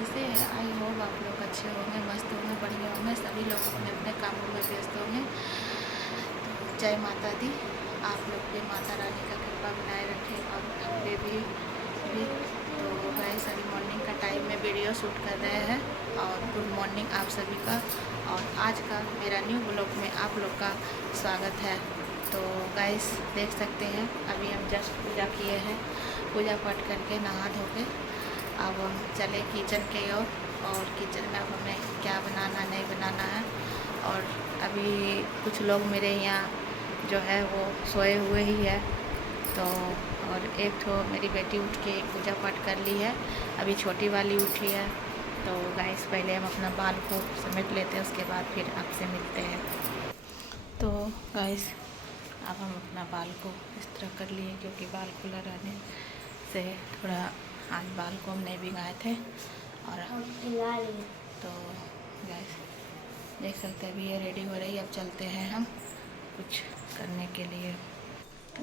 कैसे हैं? I hope आप लोग अच्छे होंगे, मस्त होंगे, बढ़िया होंगे। सभी लोग अपने अपने कामों में व्यस्त होंगे। तो जय माता दी। आप लोग पे माता रानी का कृपा बनाए रखे और हम पे भी। तो गाइस अभी मॉर्निंग का टाइम में वीडियो शूट कर रहे हैं और गुड मॉर्निंग आप सभी का। और आज का मेरा न्यू ब्लॉग में आप लोग का स्वागत है। तो गाइस देख सकते हैं अभी हम जस्ट पूजा किए हैं, पूजा पाठ करके नहा धो के अब हम चले किचन के ओर। और किचन में अब हमें क्या बनाना नहीं बनाना है। और अभी कुछ लोग मेरे यहाँ जो है वो सोए हुए ही है। तो और एक तो मेरी बेटी उठ के पूजा पाठ कर ली है, अभी छोटी वाली उठी है। तो गाइस पहले हम अपना बाल को समेट लेते हैं, उसके बाद फिर आपसे मिलते हैं। तो गाइस अब हम अपना बाल को इस तरह कर लिए क्योंकि बाल खुला रहने से थोड़ा आज बाल को हम नहीं भिगाए थे और तो गाइस देख सकते हैं अभी ये रेडी हो रही है। अब चलते हैं हम कुछ करने के लिए।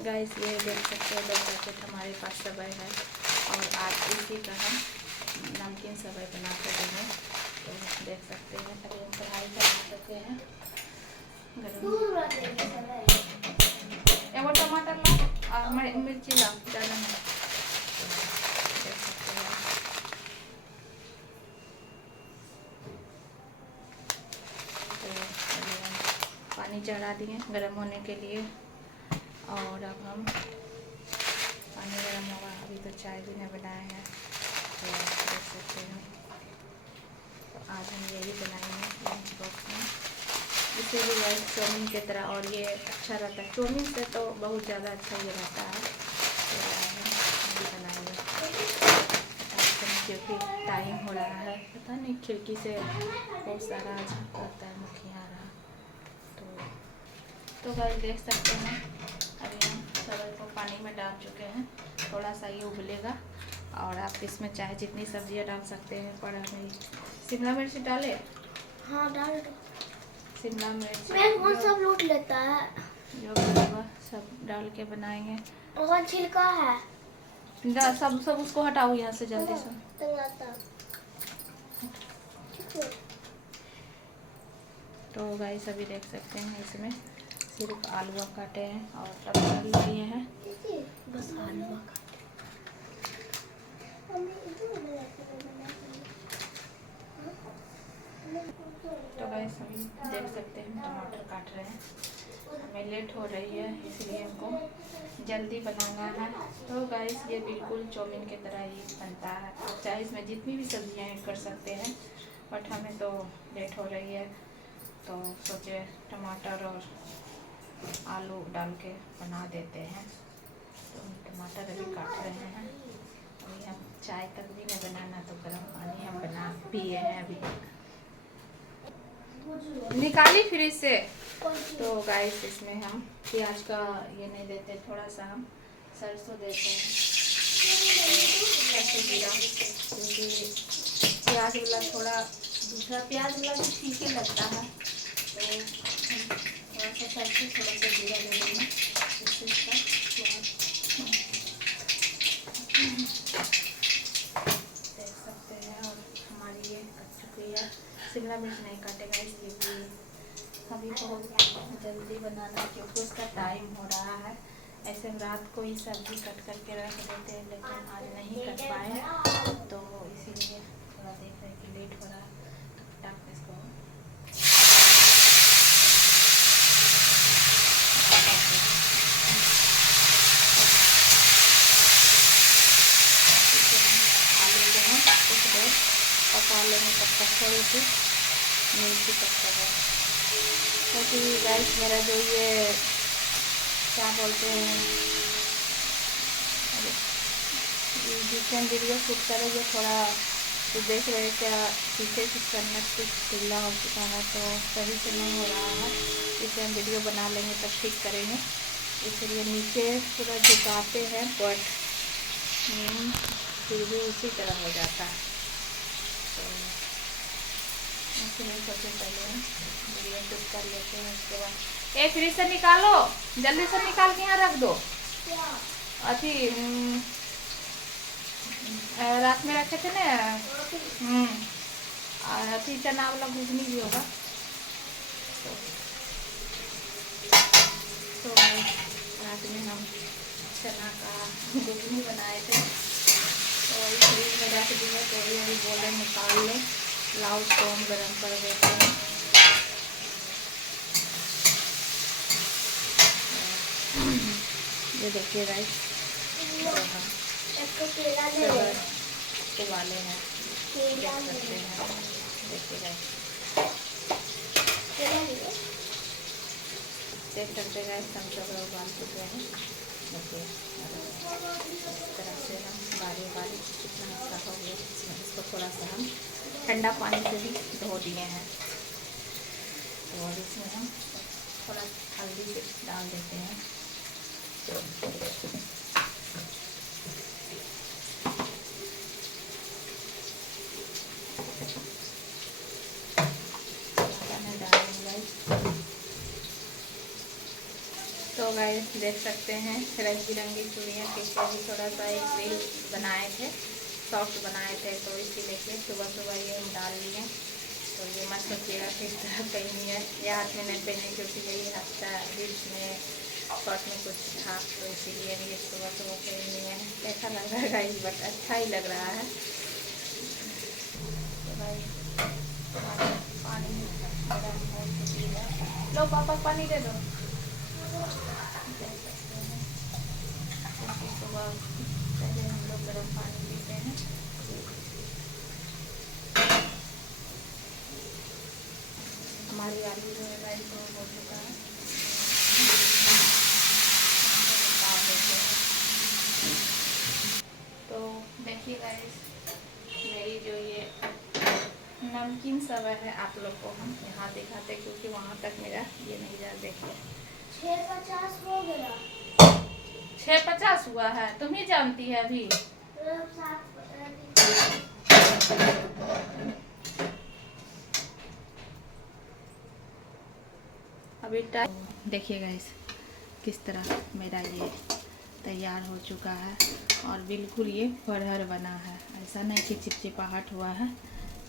गाइस ये देख सकते हैं 2 पैकेट हमारे पास सेवई है और आज इसी का हम नमकीन सेवई बना कर देंगे। तो देख सकते हैं अभी हम कढ़ाई चढ़ा देते हैं एगो टमाटर ला और मिर्ची ला ज़्यादा नहीं। देख सकते हैं तो अभी हम पानी चढ़ा दिए गर्म होने के लिए और अब हम पानी गर्म होगा। अभी तो चाय भी नहीं बनाया है तो देख सकते हैं। तो आज हम यही बनाएंगे लंच बॉक्स में, इसे भी वाइट चाउमीन की तरह। और ये अच्छा रहता है, चाउमीन से तो बहुत ज़्यादा अच्छा ये रहता है। तो हम भी बनाएंगे क्योंकि टाइम हो रहा है। पता नहीं खिड़की से बहुत सारा आता है मक्खियाँ आ रहा। तो भाई देख सकते हैं अभी हम सेवई को पानी में डाल चुके हैं, थोड़ा सा ये उबलेगा और आप इसमें चाहे जितनी सब्जियां डाल सकते हैं। पर हमें शिमला मिर्च डाले, हाँ डाल दो शिमला मिर्च, मैं सब लूट लेता है जो भी होगा सब डाल के बनाएंगे। और छिलका है सब उसको हटाओ यहाँ से जल्दी से। तो गाइस अभी देख सकते हैं इसमें सिर्फ आलूआ काटे हैं और टमाटर लिए हैं, बस आलूआ काटे। तो गाइस अभी देख सकते हैं टमाटर काट रहे हैं, हमें लेट हो रही है इसलिए हमको जल्दी बनाना है। तो गाइस ये बिल्कुल चाउमीन की तरह ही बनता है, आप चाहे इसमें जितनी भी सब्जियां ऐड कर सकते हैं, बट हमें तो लेट हो रही है तो सोचे टमाटर और आलू डाल के बना देते हैं। तो हम टमाटर अभी काट रहे हैं। अभी हम चाय तक भी नहीं बनाना तो गर्म पानी हम बना पिए हैं अभी निकाली फ्रिज से। तो गाइस इसमें हम प्याज का ये नहीं देते, थोड़ा सा हम सरसों देते हैं, सरसों जीरा, क्योंकि प्याज वाला थोड़ा दूसरा प्याज वाला भी ठीक ही लगता है। तो थोड़ा सा सरसों थोड़ा सा जीरा दे देंगे इससे इसका देख सकते हैं। और हमारी ये कट चुकी है, शिमला मिर्च नहीं काटेगा इसलिए कि अभी बहुत जल्दी बनाना है क्योंकि उसका टाइम हो रहा है। ऐसे हम रात को ही सब्जी कट करके रख देते हैं लेकिन आज नहीं कट पाए तो इसीलिए थोड़ा देख रहे हैं कि लेट हो रहा है। तो फटाक इसको आलू को हम कुछ देर पका लेंगे तब तक थोड़ी सी मिर्ची पकता है। क्योंकि गाइस मेरा जो ये क्या बोलते हैं जिसमें वीडियो शूट करेंगे थोड़ा तो देख रहे हैं क्या पीछे से करना कुछ ढीला हो चुका है तो सही से नहीं हो रहा है। इसे हम वीडियो बना लेंगे तब ठीक करेंगे, इसलिए नीचे पूरा झुकाते हैं बट फिर भी उसी तरह हो जाता है। तो इसलिए सबसे पहले हम वीडियो शूट कर लेते हैं, उसके बाद ए फ्रिज से निकालो जल्दी से निकाल के यहाँ रख दो अथी रात में रखे थे ना। और अभी चना वाला घुगनी भी होगा। तो रात में हम चना का घुगनी बनाए थे, तो वही फ्रिज में रख दिए। तो ये बोले निकाल लें, लाओ उसको हम गर्म कर देते हैं। ये देखिए गाइस, उबाले हैं, देख सकते हैं। देखिए गाइस, देख सकते हैं हम सब उबाल चुके हैं। देखिए इस तरह से हम बारी बारी कितना अच्छा हो गया। इसको थोड़ा सा हम ठंडा पानी से भी धो दिए हैं। और इसमें हम थोड़ा हल्दी से डाल देते हैं। तो गाइस देख सकते हैं रंग बिरंगी चूड़ियाँ कैसे भी थोड़ा सा एक रील बनाए थे, सॉफ्ट बनाए थे। तो इसी लेके सुबह सुबह ये हम डाल लिए। तो ये मत सोचिएगा कि इस तरह पहनी है, ये हाथ में नहीं पहनी क्योंकि यही हफ्ता रील्स में शॉर्ट में कुछ था, तो इसीलिए ये सुबह सुबह पहनी है। कैसा लग रहा है गाइस? बट अच्छा ही लग रहा है। तो भाई पानी लो, पापा पानी दे दो। सुबह पहले हम लोग गर्म पानी पीते हैं। हमारी आलू जो है गाइस वो हो चुका है। तो देखिए गाइस, मेरी जो ये नमकीन सवा है आप लोग को हम यहाँ दिखाते, क्योंकि वहाँ तक मेरा ये नहीं जा। देखिए 650 हो गया। 650 हुआ है, तुम ही जानती है अभी। अभी टाइम देखिए गाइस, किस तरह मेरा ये तैयार हो चुका है। और बिल्कुल ये फरहर बना है, ऐसा नहीं कि चिपचिपाहट हुआ है।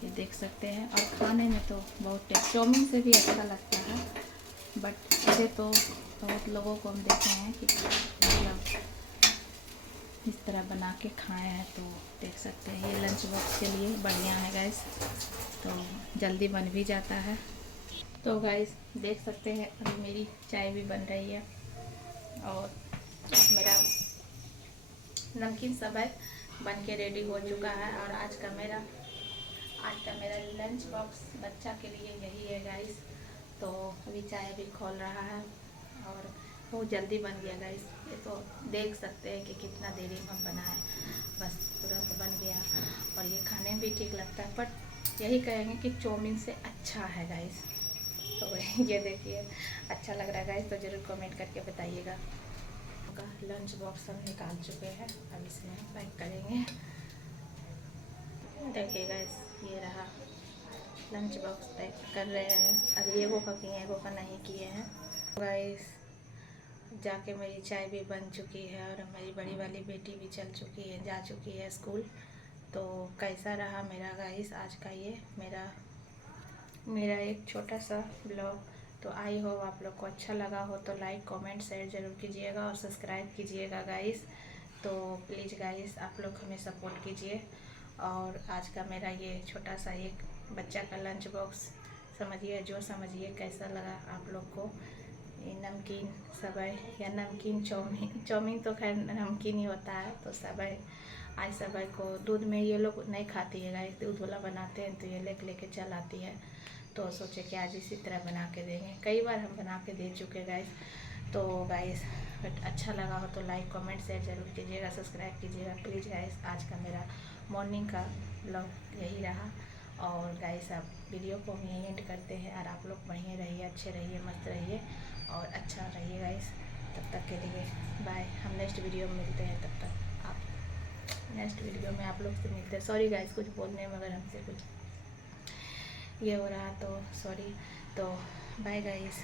ये देख सकते हैं। और खाने में तो बहुत टेस्ट, चाउमीन से भी अच्छा लगता है। बट इसे तो बहुत लोगों को हम देखे हैं कि मतलब इस तरह बना के खाए हैं। तो देख सकते हैं ये लंच बॉक्स के लिए बढ़िया है गाइस, तो जल्दी बन भी जाता है। तो गाइस देख सकते हैं अभी मेरी चाय भी बन रही है और मेरा नमकीन सवाई बन के रेडी हो चुका है। और आज का मेरा लंच बॉक्स बच्चा के लिए यही है गाइस। तो अभी चाय भी खोल रहा है और बहुत जल्दी बन गया गाइस। ये तो देख सकते हैं कि कितना देरी में हम बनाए, बस तुरंत बन गया। और ये खाने में भी ठीक लगता है, बट यही कहेंगे कि चाउमीन से अच्छा है गाइस। तो ये देखिए अच्छा लग रहा है गाइस, तो ज़रूर कमेंट करके बताइएगा। लंच बॉक्स हम निकाल चुके हैं, अब इसमें पैक करेंगे। देखिए गाइस ये रहा लंच बॉक्स, पैक कर रहे हैं। अभी एगो का किए, एगो का नहीं किए हैं गाइस। जाके मेरी चाय भी बन चुकी है और मेरी बड़ी वाली बेटी भी चल चुकी है, जा चुकी है स्कूल। तो कैसा रहा मेरा गाइस आज का ये मेरा एक छोटा सा ब्लॉग। तो आई होप आप लोग को अच्छा लगा हो, तो लाइक कमेंट शेयर ज़रूर कीजिएगा और सब्सक्राइब कीजिएगा गाइस। तो प्लीज़ गाइस आप लोग हमें सपोर्ट कीजिए। और आज का मेरा ये छोटा सा एक बच्चा का लंच बॉक्स समझिए, जो समझिए कैसा लगा आप लोग को। ये नमकीन सवाई या नमकीन चाउमीन तो खैर नमकीन ही होता है। तो सवाई आज सवाई को दूध में ये लोग नहीं खाती है गाइस, दूध वाला बनाते हैं तो ये लेके चल आती है। तो सोचे कि आज इसी तरह बना के देंगे, कई बार हम बना के दे चुके गाइस। तो गाइस बट अच्छा लगा हो तो लाइक कमेंट शेयर ज़रूर कीजिएगा, सब्सक्राइब कीजिएगा प्लीज़ गाइस। आज का मेरा मॉर्निंग का ब्लॉग यही रहा। और गाइस आप वीडियो को हम यहीं एंड करते हैं। और आप लोग बढ़िया रहिए, अच्छे रहिए, मस्त रहिए और अच्छा रहिए गाइस। तब तक के लिए बाय, हम नेक्स्ट वीडियो में मिलते हैं। तब तक आप नेक्स्ट वीडियो में आप लोग से मिलते हैं। सॉरी गाइस कुछ बोलने में अगर हमसे कुछ ये हो रहा तो सॉरी। तो बाय गाइस।